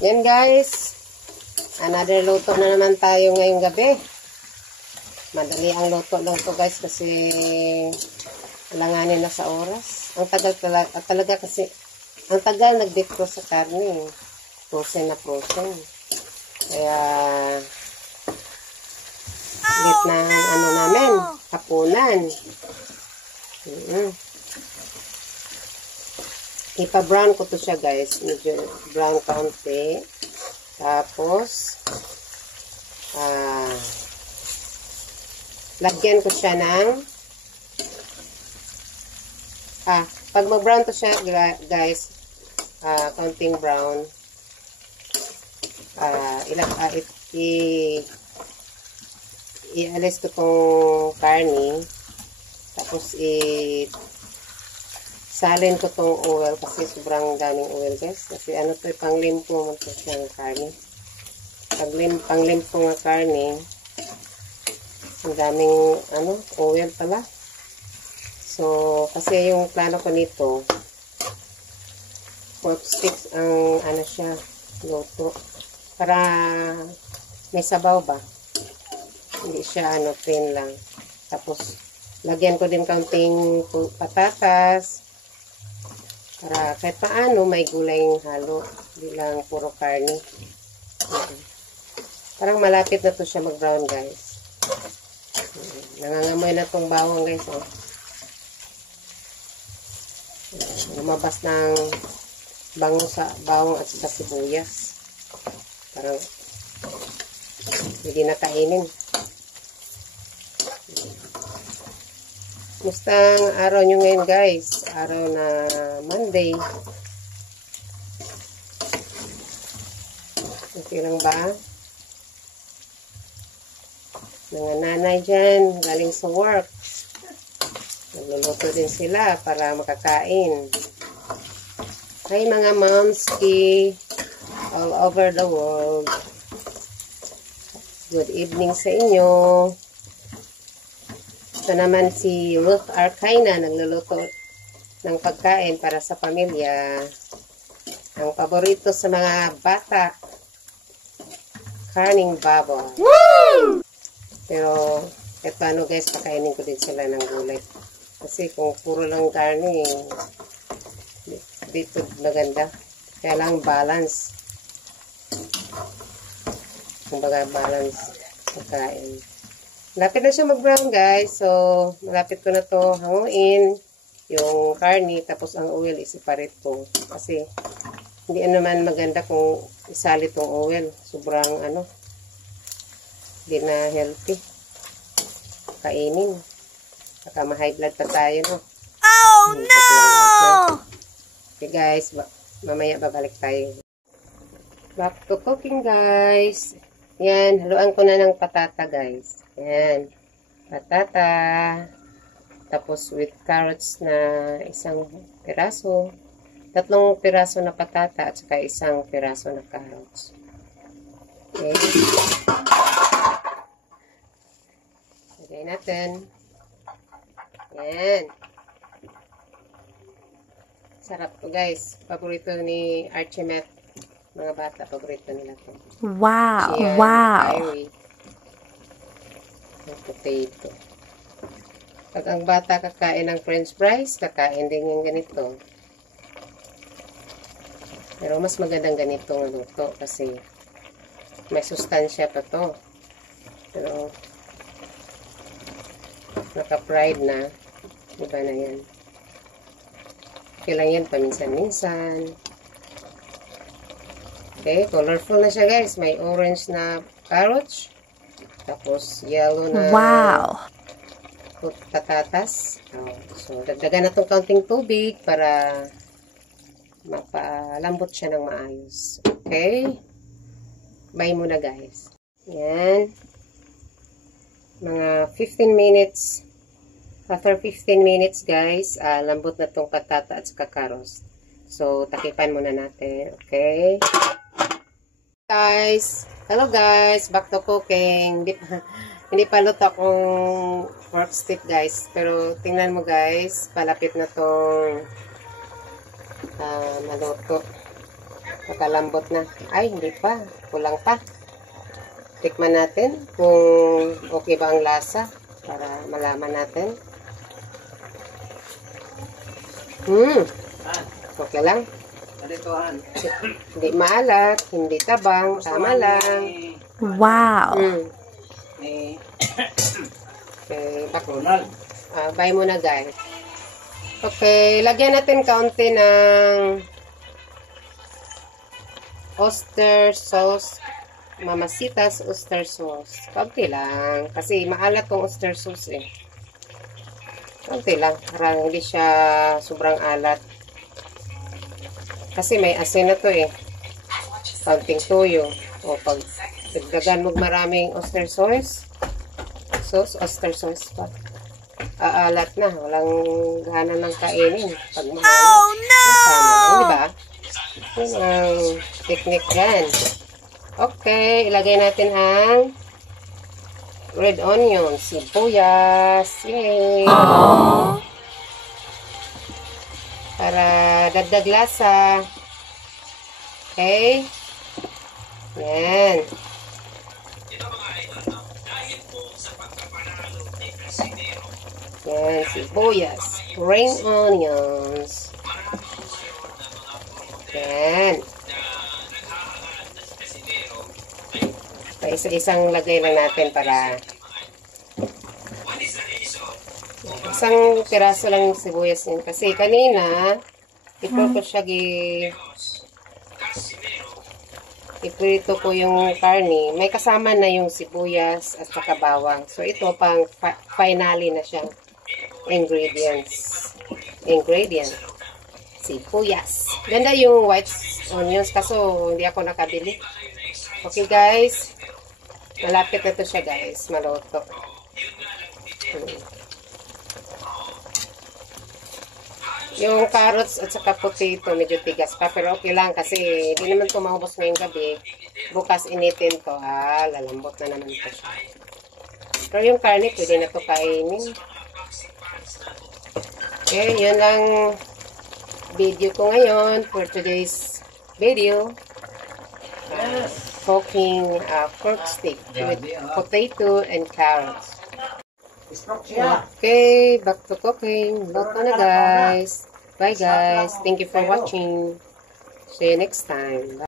Yan guys. Another luto na naman tayo ngayong gabi. Madali ang luto lang to guys kasi alanganin na sa oras. Ang tagal talaga kasi ang tagal nag-defrost sa karne. Frozen na frozen. Kaya late na ang namin, hapunan. Ipa-brown ko to siya guys. Medyo brown kaunti. Tapos lagyan ko siya ng pag mag-brown to siya guys, kaunting brown, ialis ko tong karne, tapos salin ko tong oil kasi sobrang daming oil guys, kasi ano to, panglimpo mo to siyang karne. Panglimpo nga karne, ang daming oil pala. So kasi yung plano ko nito, pork sticks ang siya luto para may sabaw ba, hindi siya plain lang. Tapos lagyan ko din kaunting patatas para kahit paano may gulay yung halo, hindi lang puro karne. Parang malapit na to siya mag brown guys. Nangangamoy na tong bawang guys, oh. Lumabas ng bango sa bawang at sa sibuyas. Parang hindi na kainin. Musta ang araw nyo ngayon guys? Araw na Monday. Okay lang ba? Mga nanay dyan, galing sa work. Nagluluto din sila para makakain. Hi mga momski all over the world. Good evening sa inyo. Ito naman si Ruth Arcaina, nagluluto ng pagkain para sa pamilya. Ang paborito sa mga bata, karning baboy. Woo! Pero, kahit paano guys, pakainin ko din sila ng gulay. Kasi kung puro lang karne, dito maganda. Kaya lang balance. Kumbaga balance pagkain. Malapit na siya mag-brown guys. So, malapit ko na to hanguin yung karne. Tapos ang oil i-separate ko. Kasi, hindi naman maganda kung isali tong oil. Sobrang hindi na healthy. Kainin. Baka ma-high blood pa tayo, no? Oh, no! Okay, guys. Mamaya babalik tayo. Back to cooking, guys. Yan. Haluan ko na ng patata, guys. Yan. Patata. Tapos with carrots na isang piraso. 3 piraso na patata at saka isang piraso na carrots. Okay. Lagay natin. Yan. Sarap to guys. Paborito ni Archimet. Mga bata, paborito nila to. Wow. Chia, Wow. Irie, ang potato. Pag ang bata kakain ng french fries, kakain din yung ganito. Pero mas magandang ganito ng luto kasi may sustansya pa to. Pero naka-fried na. Iba na yan. Okay lang yan paminsan-minsan. Okay, colorful na siya guys. May orange na carrots. Tapos yellow na patatas. So, dagdagan na itong kaunting tubig para mapalambot siya ng maayos. Okay? Bye muna guys. Yan. Mga 15 minutes. After 15 minutes guys, lambot na itong patata at saka carrots. So, takipan muna natin. Okay? Guys, hello guys, back to cooking. Hindi pa luto akong pork stick guys, pero tingnan mo guys, palapit na tong maluto. Nakalambot na. Ay, hindi pa. Kulang pa. Tikman natin kung okay ba ang lasa para malaman natin. Okay lang. Hindi maalat, hindi tabang, tama lang. Wow. Okay, bye muna guys. Okay, lagyan natin kaunti ng oyster sauce. Mamasitas oyster sauce. Kaunti lang. Kasi maalat tong oyster sauce eh. Kaunti lang. Parang hindi siya sobrang alat. Kasi may asin na to eh. Kaunting toyo. O pag dagdagan mo maraming oyster sauce. Oyster sauce pa. Aalat na. Walang gana ng kainin. Pag maalat. Oh no! Diba? Yun ang technique yan. Okay, ilagay natin ang red onion, sibuyas. Yay! Para dagdag lasa. Okay? Yan. Yan, sibuyas. Green onions. Yan. Isa-isang lagay lang natin para isang piraso lang yung sibuyas yun. Kasi kanina ito ko siya iprito ko yung karne. May kasama na yung sibuyas at saka bawang. So ito pang finale na siyang ingredients. Sibuyas. Ganda yung white onions kaso hindi ako nakabili. Okay guys. Malapit na to siya guys. Maluto. Yung carrots at saka potato medyo tigas pa. Pero okay lang kasi hindi naman ito maubos ngayong gabi. Bukas initin to. Lalambot na naman to siya. Pero yung karne pwede na to kainin. Okay, yun lang video ko ngayon for today's video. Cooking pork steak with potato and carrots. Okay, back to cooking. Luto na guys. Bye guys. Thank you for watching. See you next time. Bye.